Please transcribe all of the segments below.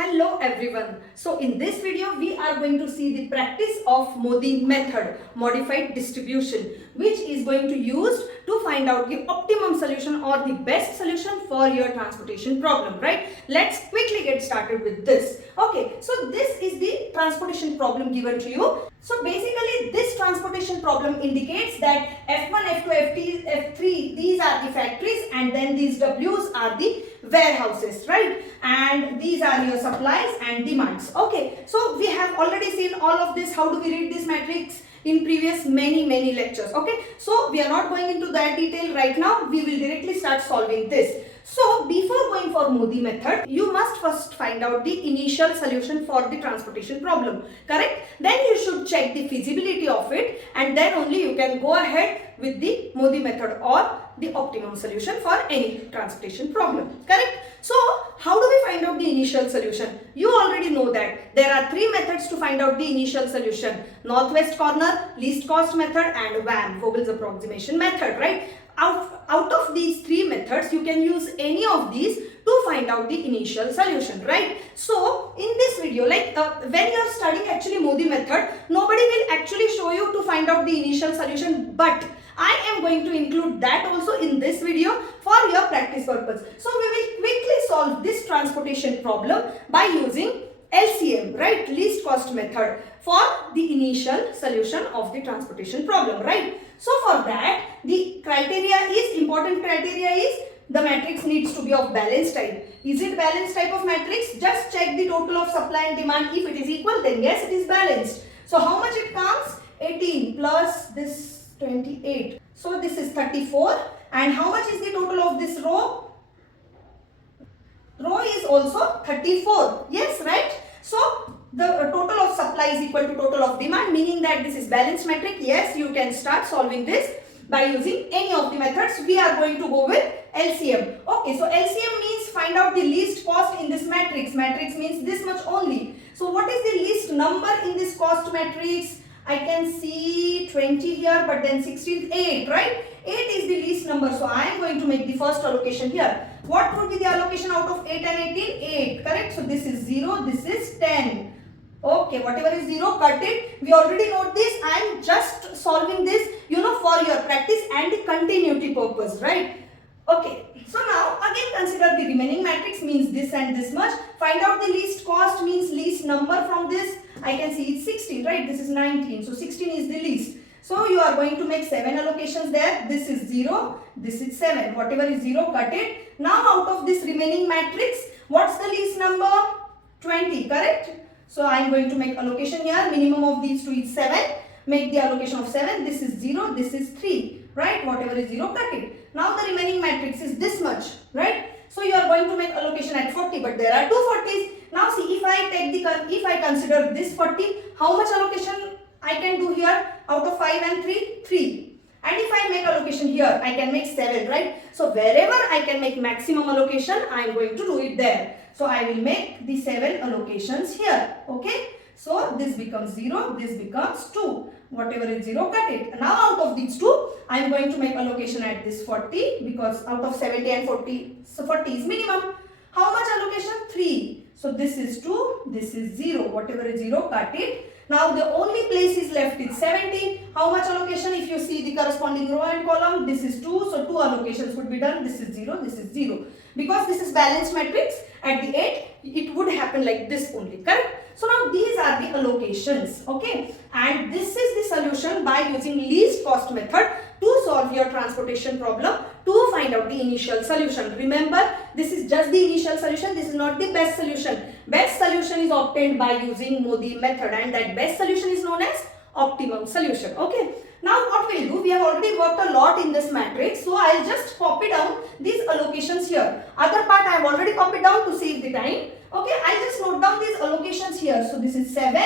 Hello everyone. So in this video we are going to see the practice of MODI method, modified distribution, which is going to use to find out the optimum solution or the best solution for your transportation problem, right? Let's quickly get started with this. Okay, so this is the transportation problem given to you. So basically this transportation problem indicates that F1, F2, F3, these are the factories and then these W's are the warehouses, right? And these are your supplies and demands. Okay, so we have already seen all of this. How do we read this matrix in previous many lectures? Okay, so we are not going into that detail right now. We will directly start solving this. So before going for MODI method, you must first find out the initial solution for the transportation problem, correct? Then you should check the feasibility of it and then only you can go ahead with the MODI method or the optimum solution for any transportation problem, correct? So how do we find out the initial solution? You already know that there are three methods to find out the initial solution: northwest corner, least cost method and VAM, Vogel's approximation method, right? Out of these three methods, you can use any of these to find out the initial solution, right? So in this video, when you are studying actually MODI method, nobody will actually show you to find out the initial solution, but I am going to include that also in this video for your practice purpose. So we will quickly solve this transportation problem by using LCM, right? Least cost method for the initial solution of the transportation problem, right? So for that, the important criteria is the matrix needs to be of balanced type. Is it balanced type of matrix? Just check the total of supply and demand. If it is equal, then yes, it is balanced. So how much it comes? 18 plus this 28. So this is 34. And how much is the total of this row? Row is also 34. Yes, right? So the total of supply is equal to total of demand, meaning that this is balanced matrix. Yes, you can start solving this by using any of the methods. We are going to go with LCM. Okay, so LCM means find out the least cost in this matrix. Matrix means this much only. So what is the least number in this cost matrix? I can see 20 here, but then 16, 8, right? 8 is the least number. So I am going to make the first allocation here. What would be the allocation out of 8 and 18? 8, correct? So this is 0, this is 10. Okay, whatever is 0, cut it. We already know this. I am just solving this, for your practice and continuity purpose, right? Okay, so now again consider the remaining matrix means this and this much. Find out the least cost means least number from this. I can see it's 16, right? This is 19. So 16 is the least. So you are going to make 7 allocations there. This is 0, this is 7. Whatever is 0, cut it. Now out of this remaining matrix, what's the least number? 20, correct? So I am going to make allocation here. Minimum of these two is 7. Make the allocation of 7. This is 0, this is 3, right? Whatever is 0, cut it. Now the remaining matrix is this much, right? So you are going to make allocation at 40, but there are two 40s. Now see, if I consider this 40, how much allocation I can do here? Out of 5 and 3, 3. And if I make allocation here, I can make 7, right? So wherever I can make maximum allocation, I am going to do it there. So I will make the 7 allocations here, okay? So this becomes 0, this becomes 2. Whatever is 0, cut it. Now out of these two, I am going to make allocation at this 40 because out of 70 and 40, so 40 is minimum. How much allocation? 3. So this is 2, this is 0. Whatever is 0, cut it. Now the only place is left is 70. How much allocation? If you see the corresponding row and column, this is 2. So 2 allocations would be done. This is 0, this is 0. Because this is balanced matrix, at the end, it would happen like this only, correct? So now these are the allocations, okay? And this is the solution by using least cost method to solve your transportation problem to find out the initial solution. Remember, this is just the initial solution. This is not the best solution. Best solution is obtained by using MODI method, and that best solution is known as optimum solution, okay? Now what we'll do, we have already worked a lot in this matrix, so I'll just copy down these allocations here. Other part I have already copied down to save the time. Okay, I'll just note down these allocations here. So this is 7.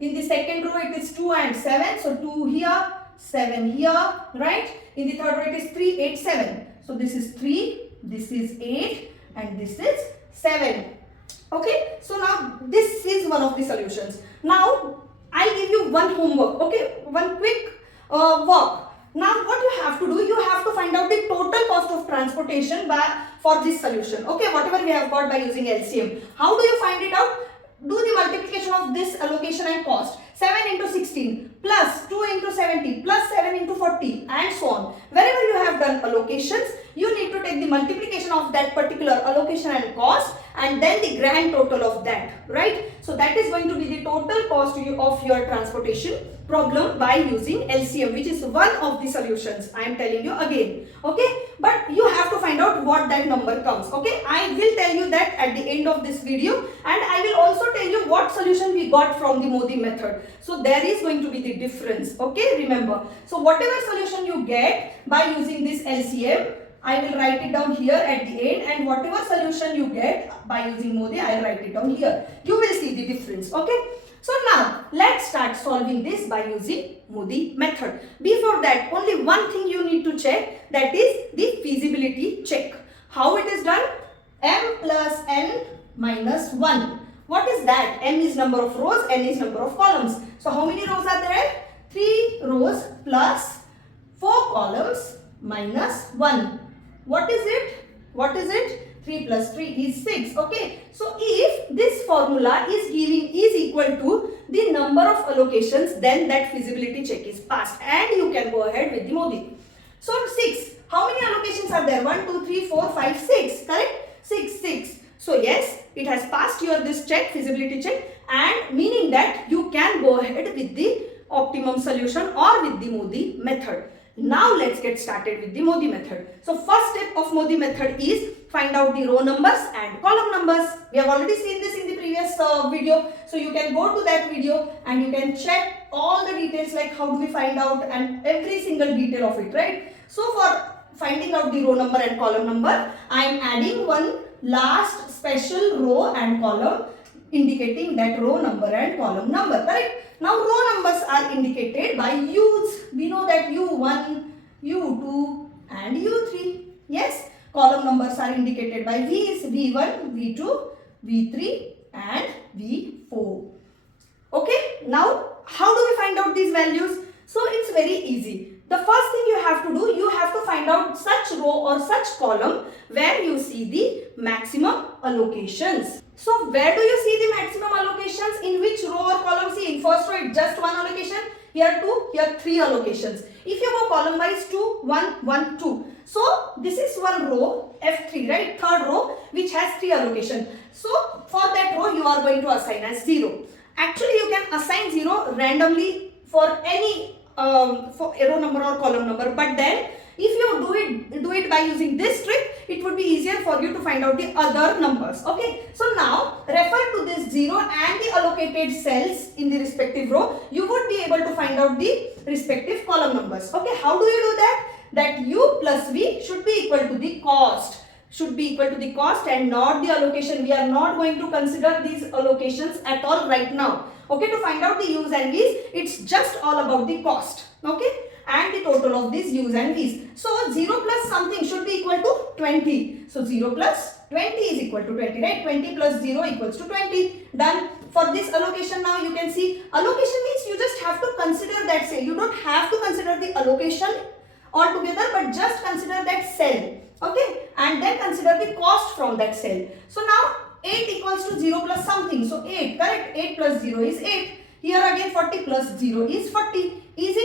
In the second row it is 2 and 7. So 2 here, 7 here, right? In the third row it is 3, 8, 7. So this is 3, this is 8 and this is 7. Okay, so now this is one of the solutions. Now I'll give you one homework, okay, one quick work. Now what you have to do, you have to find out the total cost of transportation for this solution. Okay, whatever we have got by using LCM. How do you find it out? Do the multiplication of this allocation and cost. 7 into 16 plus 2 into 70 plus 7 into 40 and so on. Wherever you have done allocations, you need to take the multiplication of that particular allocation and cost and then the grand total of that, right? So that is going to be the total cost of your transportation problem by using LCM, which is one of the solutions. I am telling you again, okay? But you have to find out what that number comes, okay? I will tell you that at the end of this video, and I will also tell you what solution we got from the Modi method. So there is going to be the difference, okay? Remember. So whatever solution you get by using this LCM, I will write it down here at the end, and whatever solution you get by using Modi, I will write it down here. You will see the difference, okay? So now, let's start solving this by using Modi method. Before that, only one thing you need to check, that is the feasibility check. How it is done? M plus N minus 1. What is that? M is number of rows, N is number of columns. So how many rows are there? 3 rows plus 4 columns minus 1. What is it? What is it? 3 plus 3 is 6. Okay. So if this formula is equal to the number of allocations, then that feasibility check is passed and you can go ahead with the Modi. So 6. How many allocations are there? 1, 2, 3, 4, 5, 6. Correct? 6. So yes, it has passed your this check, feasibility check, and meaning that you can go ahead with the optimum solution or with the Modi method. Now let's get started with the Modi method. So first step of Modi method is find out the row numbers and column numbers. We have already seen this in the previous video. So you can go to that video and you can check all the details, like how do we find out and every single detail of it, right? So for finding out the row number and column number, I am adding one last special row and column indicating that row number and column number, correct? Now row numbers are indicated by U's. We know that U1, U2 and U3. Yes. Column numbers are indicated by V's, V1, V2, V3 and V4. Okay. Now how do we find out these values? So it's very easy. The first thing you have to do, you have to find out such row or such column where you see the maximum allocations. So where do you see the maximum allocations? In which row or column? See, in first row it's just one allocation. Here 2, here 3 allocations. If you go column wise, 2, 1, 1, 2. So this is one row, F3, right? Third row which has 3 allocations. So for that row you are going to assign as 0. Actually you can assign 0 randomly for any for row number or column number, but then if you do it by using this trick, it would be easier for you to find out the other numbers. Okay, so now refer to this 0 and the allocated cells in the respective row. You would be able to find out the respective column numbers. Okay, how do you do that? That U plus V should be equal to the cost. Should be equal to the cost and not the allocation. We are not going to consider these allocations at all right now. Okay, to find out the U's and V's, it's just all about the cost. Okay, and the total of these U's and V's. So 0 plus something should be equal to 20. So 0 plus 20 is equal to 20, right? 20 plus 0 equals to 20. Done. For this allocation now you can see, allocation means you just have to consider that cell. You don't have to consider the allocation altogether, but just consider that cell. Okay, and then consider the cost from that cell. So now 8 equals to 0 plus something. So 8, correct? 8 plus 0 is 8. Here again 40 plus 0 is 40. Easy.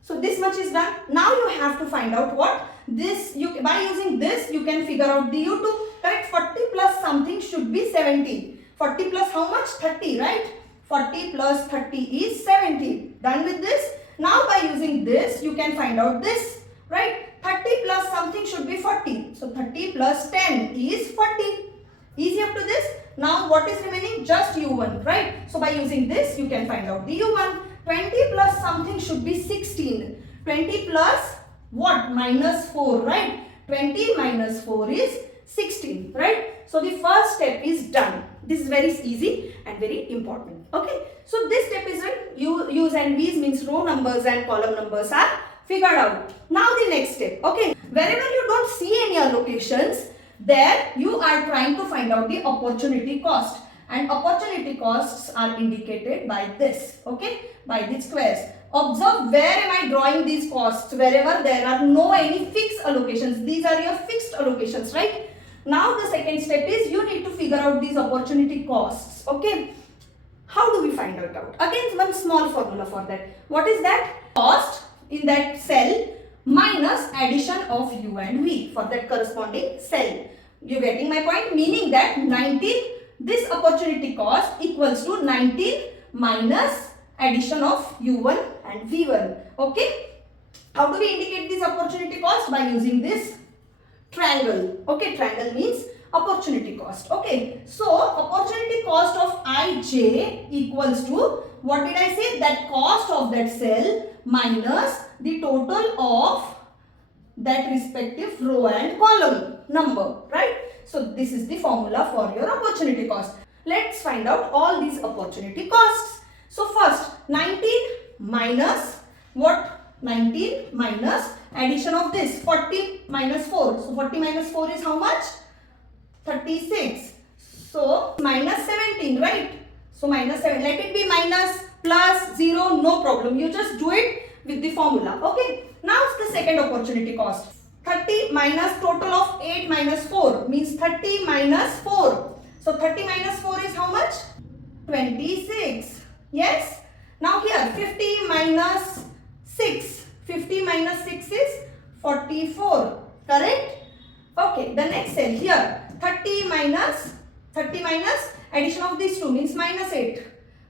So this much is done. Now you have to find out what this, by using this you can figure out the U2. Correct? 40 plus something should be 70. 40 plus how much? 30, right? 40 plus 30 is 70. Done with this. Now by using this you can find out this, right? 30 plus something should be 40. So 30 plus 10 is 40. Easy up to this. Now what is remaining? Just U1, right? So by using this you can find out the U1. 20 plus something should be 16. 20 plus what? Minus 4, right? 20 minus 4 is 16, right? So the first step is done. This is very easy and very important. Okay. So this step is when U's and V's means row numbers and column numbers are figured out. Now the next step. Okay. Wherever you don't see any allocations, there you are trying to find out the opportunity cost. And opportunity costs are indicated by this, okay, by the squares. Observe where am I drawing these costs, wherever there are no any fixed allocations. These are your fixed allocations, right? Now the second step is you need to figure out these opportunity costs. Okay. How do we find it out? Again, one small formula for that. What is that? Cost in that cell minus addition of U and V for that corresponding cell. You getting my point? Meaning that 19, this opportunity cost equals to 19 minus addition of U1 and V1. Okay. How do we indicate this opportunity cost? By using this triangle. Okay. Triangle means opportunity cost. Okay. So, opportunity cost of Ij equals to, what did I say? That cost of that cell minus the total of that respective row and column number, right? So, this is the formula for your opportunity cost. Let's find out all these opportunity costs. So, first 19 minus what? 19 minus addition of this 40 minus 4. So, 40 minus 4 is how much? 36. So, minus 17, right? So, minus 7. Let it be minus, plus, 0, no problem. You just do it with the formula. Okay. Now, the second opportunity cost. 30 minus total of 8 minus 4 means 30 minus 4. So, 30 minus 4 is how much? 26. Yes. Now, here 50 minus 6. 50 minus 6 is 44. Correct? Okay. The next cell here. 30 minus addition of these two means minus 8.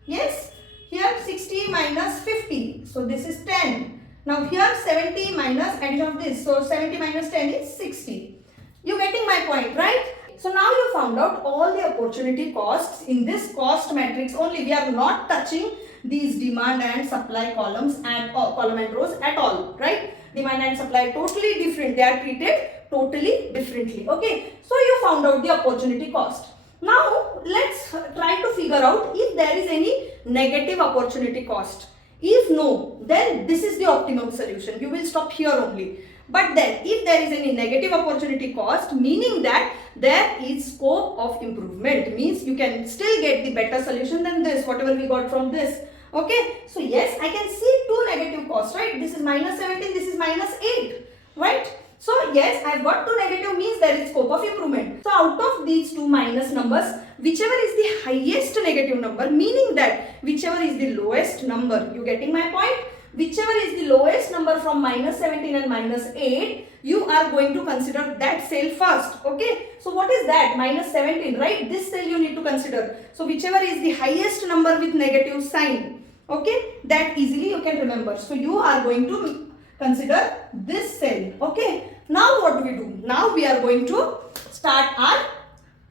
Yes. Here 60 minus 50. So, this is 10. Now, here 70 minus addition of this. So, 70 minus 10 is 60. You getting my point, right? So, now you found out all the opportunity costs in this cost matrix only. We are not touching these demand and supply columns at all, column and rows at all, right? Demand and supply totally different. They are treated totally differently. Okay. So, you found out the opportunity cost. Now, let's try to figure out if there is any negative opportunity cost. If no, then this is the optimum solution. You will stop here only. But then, if there is any negative opportunity cost, meaning that there is scope of improvement, means you can still get the better solution than this, whatever we got from this. Okay. So, yes, I can see two negative costs, right? This is minus 17, this is minus 8, right? So, yes, I have got two negative means there is scope of improvement. So, out of these two minus numbers, whichever is the highest negative number, meaning that whichever is the lowest number, you getting my point? Whichever is the lowest number from minus 17 and minus 8, you are going to consider that cell first. Okay. So, what is that? Minus 17, right? This cell you need to consider. So, whichever is the highest number with negative sign, okay, that easily you can remember. So, you are going to consider this cell. Okay. Now, what do we do? Now, we are going to start our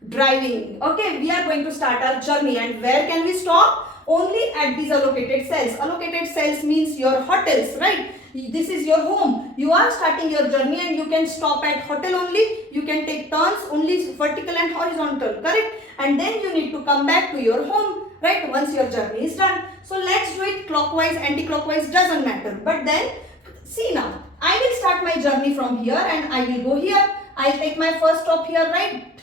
driving. Okay. We are going to start our journey, and where can we stop? Only at these allocated cells. Allocated cells means your hotels, right? This is your home. You are starting your journey and you can stop at hotel only. You can take turns only vertical and horizontal, correct? And then you need to come back to your home, right? Once your journey is done. So, let's do it clockwise, anti-clockwise, doesn't matter. But then, see now, I will start my journey from here and I will go here. I'll take my first stop here, right?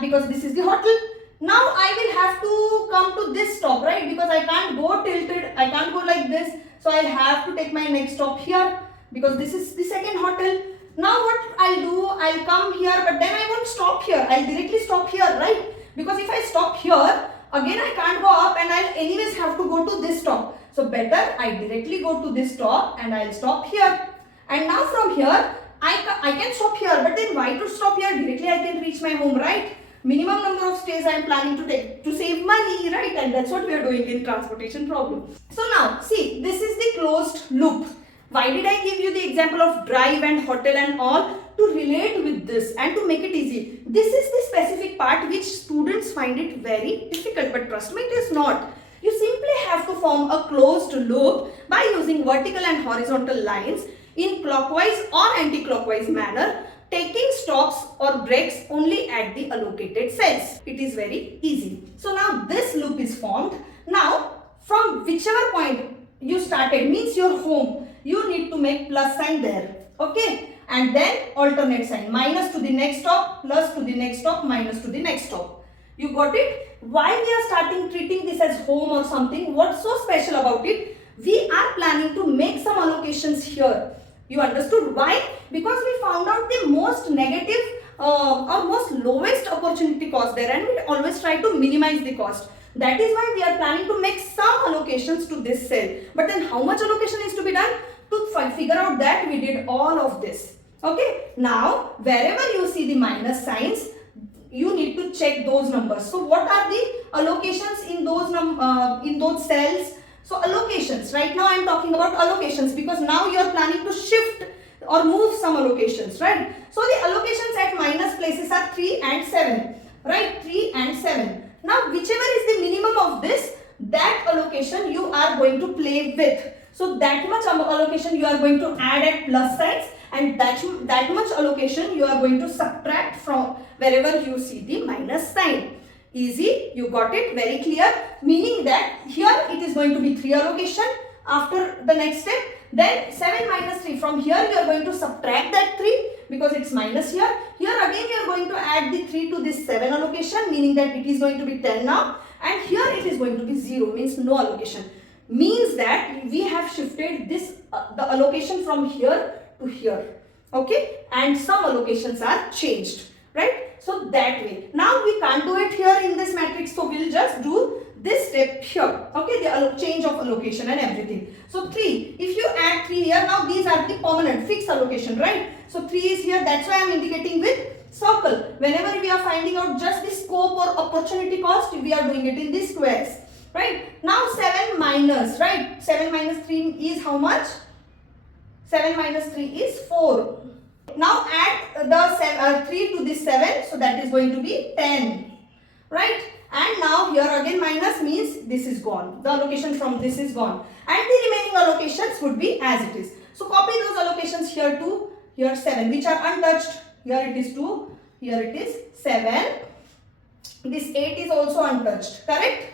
Because this is the hotel. Now, I will have to come to this stop, right? Because I can't go tilted, I can't go like this. So, I'll have to take my next stop here because this is the second hotel. Now, what I'll do, I'll come here, but then I won't stop here. I'll directly stop here, right? Because if I stop here, again I can't go up and I'll anyways have to go to this stop. So, better I directly go to this stop and I'll stop here. And now from here, I can stop here, but then why to stop here? Directly I can reach my home, right? Minimum number of stays I am planning to take to save money, right? And that's what we are doing in transportation problem. So now, see, this is the closed loop. Why did I give you the example of drive and hotel and all? To relate with this and to make it easy. This is the specific part which students find it very difficult, but trust me, it is not. You simply have to form a closed loop by using vertical and horizontal lines in clockwise or anti-clockwise manner, taking stops or breaks only at the allocated cells. It is very easy. So now this loop is formed. Now from whichever point you started, means your home, you need to make plus sign there. Okay. And then alternate sign, minus to the next stop, plus to the next stop, minus to the next stop. You got it? Why we are treating this as home or something? What's so special about it? we are planning to make some allocations here. You understood why? Because we found out the most negative or most lowest opportunity cost there, and we always try to minimize the cost. That is why we are planning to make some allocations to this cell. But then how much allocation is to be done? To figure out that, we did all of this. Okay. Now, wherever you see the minus signs, you need to check those numbers. So, what are the allocations in those cells? So, allocations. Right now, I am talking about allocations because now you are planning to shift or move some allocations, right? So, the allocations at minus places are 3 and 7, right? 3 and 7. Now, whichever is the minimum of this, that allocation you are going to play with. So, that much allocation you are going to add at plus signs, and that much allocation you are going to subtract from wherever you see the minus sign. Easy, you got it, very clear. Meaning that here it is going to be 3 allocation after the next step. Then 7 minus 3, from here you are going to subtract that 3 because it's minus here. Here again you are going to add the 3 to this 7 allocation, meaning that it is going to be 10 now. And here it is going to be 0, means no allocation. Means that we have shifted this the allocation from here to here. Okay, and some allocations are changed, right? So that way. Now we can't do it here in this matrix, so we'll just do this step here. Okay, the change of allocation and everything. So 3, if you add 3 here, now these are the permanent fixed allocation, right? So 3 is here, that's why I am indicating with circle. Whenever we are finding out just the scope or opportunity cost, we are doing it in the squares, right? Now 7 minus, right? 7 minus 3 is how much? 7 minus 3 is 4. Now add the 3 to this 7, so that is going to be 10, right? And now here again minus means this is gone. The allocation from this is gone. And the remaining allocations would be as it is. So copy those allocations here 2, here 7, which are untouched. Here it is 2, here it is 7. This 8 is also untouched, correct?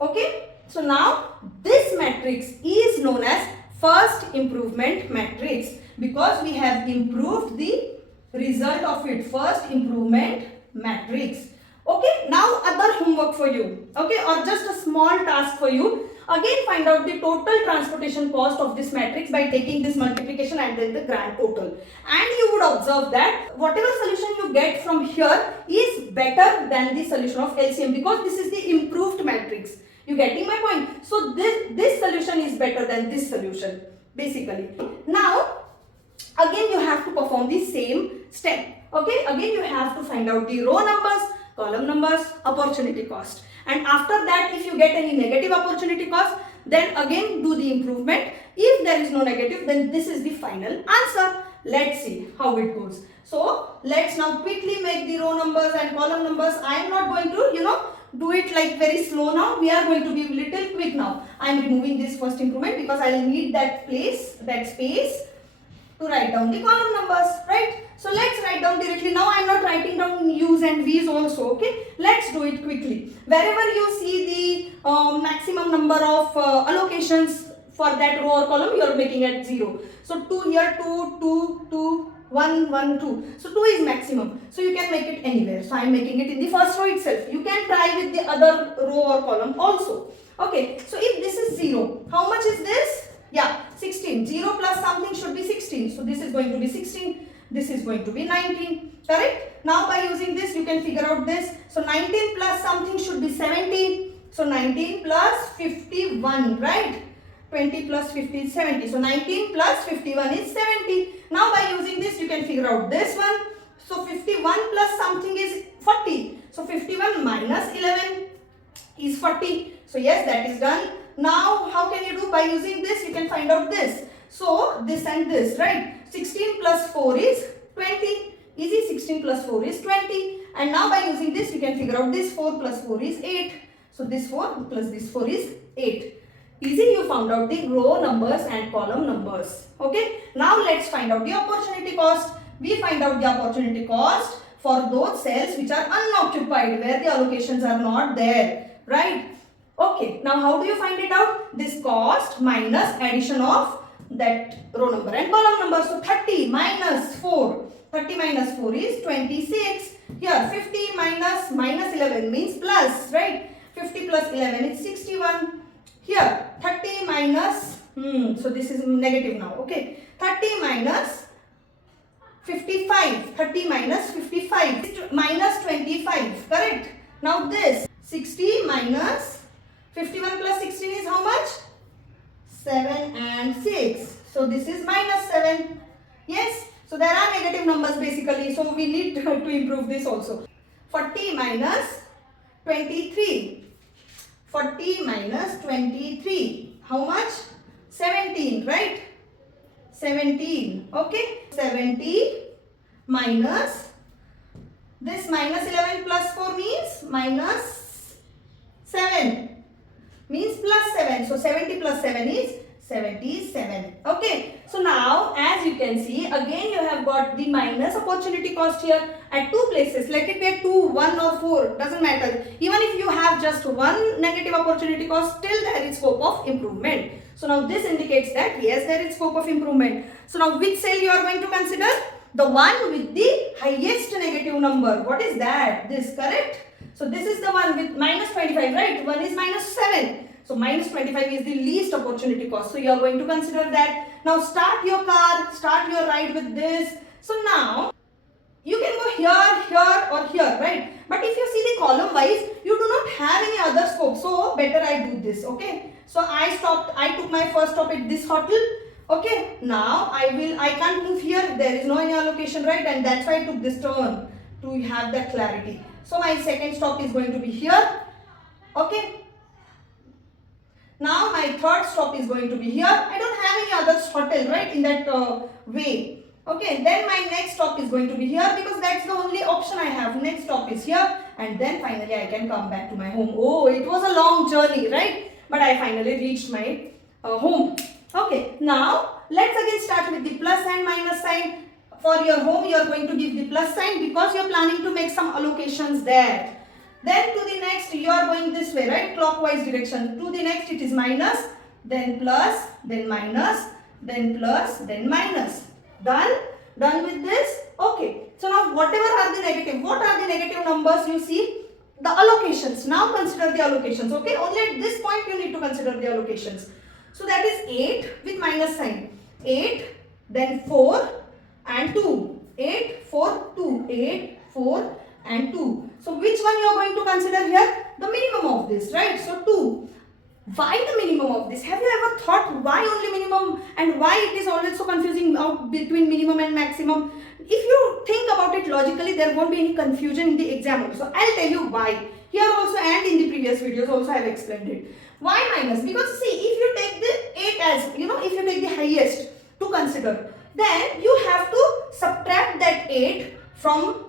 Okay. So now this matrix is known as first improvement matrix because we have improved the result of it. First improvement matrix. Okay, now other homework for you, okay, or just a small task for you. Again, find out the total transportation cost of this matrix by taking this multiplication and then the grand total. And you would observe that whatever solution you get from here is better than the solution of LCM because this is the improved matrix. You getting my point? So this solution is better than this solution, basically. Now, again you have to perform the same step. Okay, again you have to find out the row numbers, column numbers, opportunity cost. And after that, if you get any negative opportunity cost, then again do the improvement. If there is no negative, then this is the final answer. Let's see how it goes. So let's now quickly make the row numbers and column numbers. I am not going to, do it like very slow now. We are going to be little quick now. I am removing this first improvement because I will need that space to write down the column numbers, right? So let's write down directly. Now I am not writing down U's and V's also, okay? Let's do it quickly. Wherever you see the maximum number of allocations for that row or column, you are making it 0. So 2 here, 2, 2, 2, 1, 1, 2. So 2 is maximum. So you can make it anywhere. So I am making it in the first row itself. You can try with the other row or column also. Okay, so if this is 0, how much is this? Yeah, 16. 0 plus something should be 16. So this is going to be 16. This is going to be 19. Correct? Now by using this, you can figure out this. So 19 plus something should be 17. So 19 plus 51, right? 20 plus 50 is 70. So 19 plus 51 is 70. Now by using this, you can figure out this one. So 51 plus something is 40. So 51 minus 11 is 40. So yes, that is done. Now how can you do? By using this, you can find out this. So this and this, right? 16 plus 4 is 20. Easy, 16 plus 4 is 20. And now by using this, you can figure out this 4 plus 4 is 8. So this 4 plus this 4 is 8. Easy, you found out the row numbers and column numbers. Okay. Now let's find out the opportunity cost. We find out the opportunity cost for those cells which are unoccupied, where the allocations are not there, right? Okay. Now how do you find it out? This cost minus addition of that row number and column number. So 30 minus 4. 30 minus 4 is 26. Here 50 minus 11 means plus, right? 50 plus 11 is 61. here 30 minus, so this is negative now, okay, 30 minus 55, 30 minus 55, minus 25, correct? Now this 60 minus 51 plus 16 is how much? 7 and 6. So this is minus 7. Yes. So there are negative numbers basically. So we need to improve this also. 40 minus 23. 40 minus 23. How much? 17, right? 17. Okay. 70 minus, this minus 11 plus 4 means minus 7. Means plus 7. So 70 plus 7 is 77. Okay. So now as you can see, again you have got the minus opportunity cost here at two places. Let it be at 2, 1 or 4. Doesn't matter. Even if you have just one negative opportunity cost, still there is scope of improvement. So now this indicates that yes, there is scope of improvement. So now which cell you are going to consider? The one with the highest negative number. What is that? This, correct? So this is the one with minus 25, right? One is minus 7. So minus 25 is the least opportunity cost. So you are going to consider that. Now start your car, start your ride with this. So now you can go here, here or here, right? But if you see the column wise, you do not have any other scope. So better I do this, okay? So I took my first stop at this hotel. Okay, now I can't move here. There is no any allocation, right? And that's why I took this turn to have that clarity. So my second stop is going to be here. Okay. Now my third stop is going to be here. I don't have any other hotel, right, in that way. Okay, then my next stop is going to be here because that's the only option I have. Next stop is here and then finally I can come back to my home. Oh, it was a long journey, right? But I finally reached my home. Okay, now let's again start with the plus and minus sign. For your home, you are going to give the plus sign because you are planning to make some allocations there. Then to the next, you are going this way, right? Clockwise direction. To the next, it is minus, then plus, then minus, then plus, then minus. Done? Done with this? Okay. So now whatever are the negative, what are the negative numbers you see? The allocations. Now consider the allocations. Okay. Only at this point you need to consider the allocations. So that is 8 with minus sign. 8, then 4 and 2. 8, 4, 2. 8, 4 and 2. So which one you are going to consider here? The minimum of this, right? So 2. Why the minimum of this? Have you ever thought why only minimum and why it is always so confusing out between minimum and maximum? If you think about it logically, there won't be any confusion in the exam. So I'll tell you why. Here also and in the previous videos also I have explained it. Why minus? Because see, if you take the 8 as, if you take the highest to consider, then you have to subtract that 8 from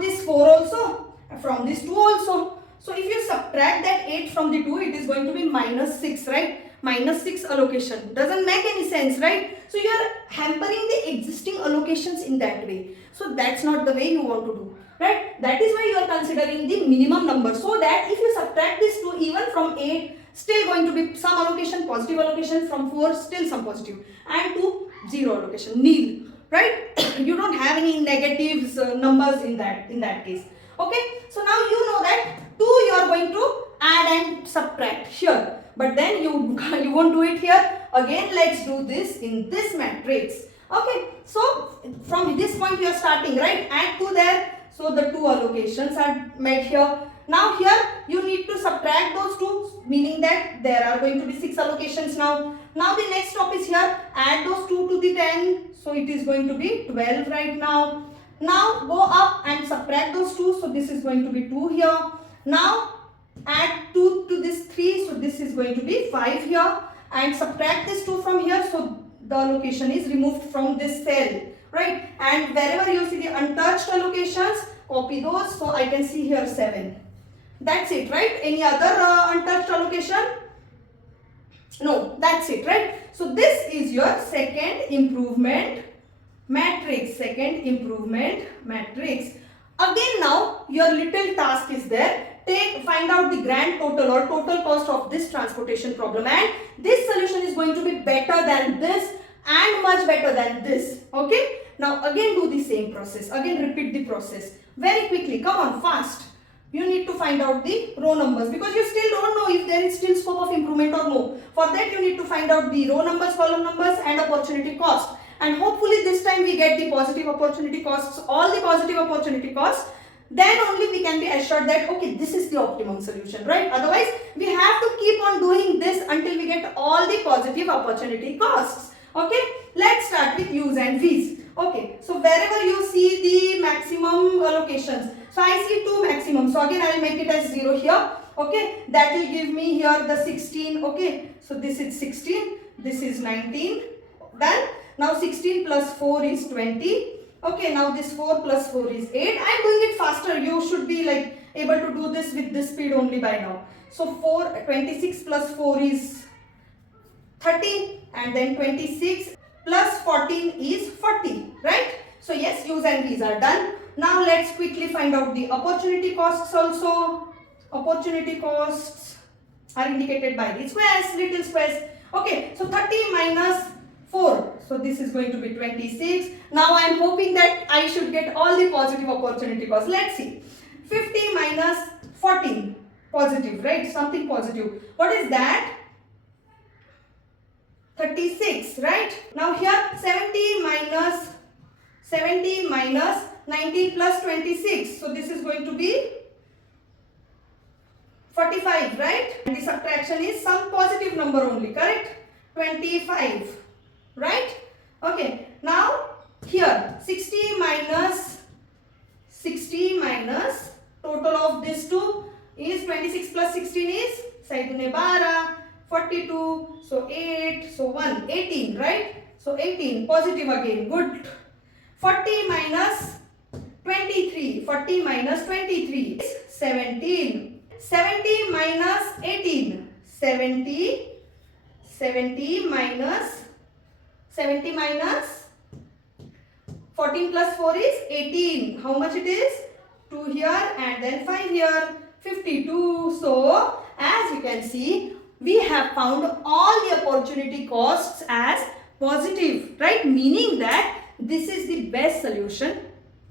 this 4 also, from this 2 also. So if you subtract that 8 from the 2, it is going to be minus 6, right? Minus 6 allocation. Doesn't make any sense, right? So you are hampering the existing allocations in that way. So that's not the way you want to do, right? That is why you are considering the minimum number. So that if you subtract this 2 even from 8, still going to be some allocation, positive allocation, from 4, still some positive. And 2, 0 allocation, nil. Right? You don't have any negatives numbers in that case. Okay? So now you know that 2 you are going to add and subtract here. But then you won't do it here. Again, let's do this in this matrix. Okay? So from this point you are starting, right? Add 2 there. So the 2 allocations are made here. Now here you need to subtract those 2, meaning that there are going to be 6 allocations now. Now the next stop is here. Add those 2 to the 10. So it is going to be 12 right now. Now go up and subtract those 2. So this is going to be 2 here. Now add 2 to this 3. So this is going to be 5 here. And subtract this 2 from here. So the allocation is removed from this cell. Right? And wherever you see the untouched allocations, copy those. So I can see here 7. That's it, right? Any other untouched allocation? No, that's it, right? So this is your second improvement matrix. Second improvement matrix. Again now your little task is there. Find out the grand total or total cost of this transportation problem, and this solution is going to be better than this and much better than this. Okay? Now again do the same process. Again repeat the process very quickly. Come on, fast. You need to find out the row numbers because you still don't know if there is still scope of improvement or no. For that you need to find out the row numbers, column numbers and opportunity cost. And hopefully this time we get the positive opportunity costs, all the positive opportunity costs. Then only we can be assured that okay, this is the optimum solution, right? Otherwise we have to keep on doing this until we get all the positive opportunity costs. Okay, let's start with U's and V's. Okay, so wherever you see the maximum allocations, so I see 2 maximum, so again I will make it as 0 here. Okay, that will give me here the 16. Okay, so this is 16, this is 19. Done. Now 16 plus 4 is 20. Okay, now this 4 plus 4 is 8. I am doing it faster. You should be like able to do this with this speed only by now. So 26 plus 4 is 30 and then 26 plus 14 is 40, right? So yes, U's and V's are done. Now let's quickly find out the opportunity costs also. Opportunity costs are indicated by the squares, little squares. Okay, so 30 minus 4. So this is going to be 26. Now I am hoping that I should get all the positive opportunity costs. Let's see. 50 minus 14. Positive, right? Something positive. What is that? 36, right? Now here 70 minus 19 plus 26. So this is going to be 45, right? And the subtraction is some positive number only, correct? 25, right? Okay, now here 60 minus total of these two is 26 plus 16 is side dune 12, 42, so 8, so 1, 18, right? So 18, positive again, good. 40 minus 23, 40 minus 23 is 17. 70 minus 18, 70 minus 14 plus 4 is 18. How much it is? 2 here and then 5 here, 52. So as you can see, we have found all the opportunity costs as positive, right? Meaning that this is the best solution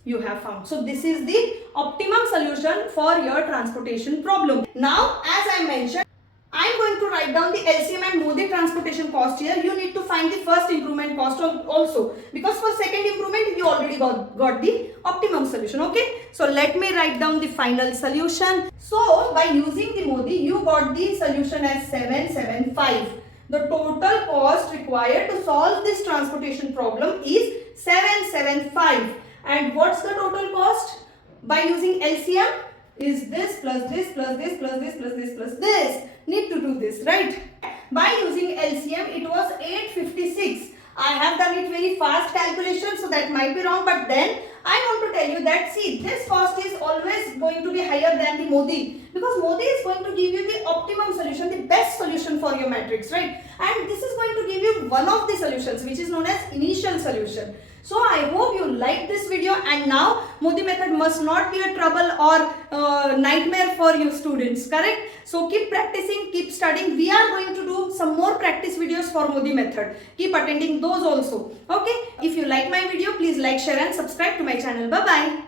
you have found. So this is the optimum solution for your transportation problem. Now, as I mentioned, I am going to write down the LCM and MODI transportation cost here. You need to find the first improvement cost also, because for second improvement you already got the optimum solution. Okay, so let me write down the final solution. So by using the MODI, you got the solution as 775. The total cost required to solve this transportation problem is 775. And what's the total cost? By using LCM is this plus this plus this plus this plus this plus this. Need to do this, right? By using LCM, it was 856. I have done it very fast calculation, so that might be wrong, but then I want to tell you that see, this cost is always going to be higher than the MODI, because MODI is going to give you the optimum solution, the best solution for your matrix, right? And this is going to give you one of the solutions, which is known as initial solution. So I hope you like this video, and now MODI method must not be a trouble or nightmare for you students, correct? So keep practicing, keep studying. We are going to do some more practice videos for MODI method. Keep attending those also. Okay. If you like my video, please like, share and subscribe to my channel. Bye-bye.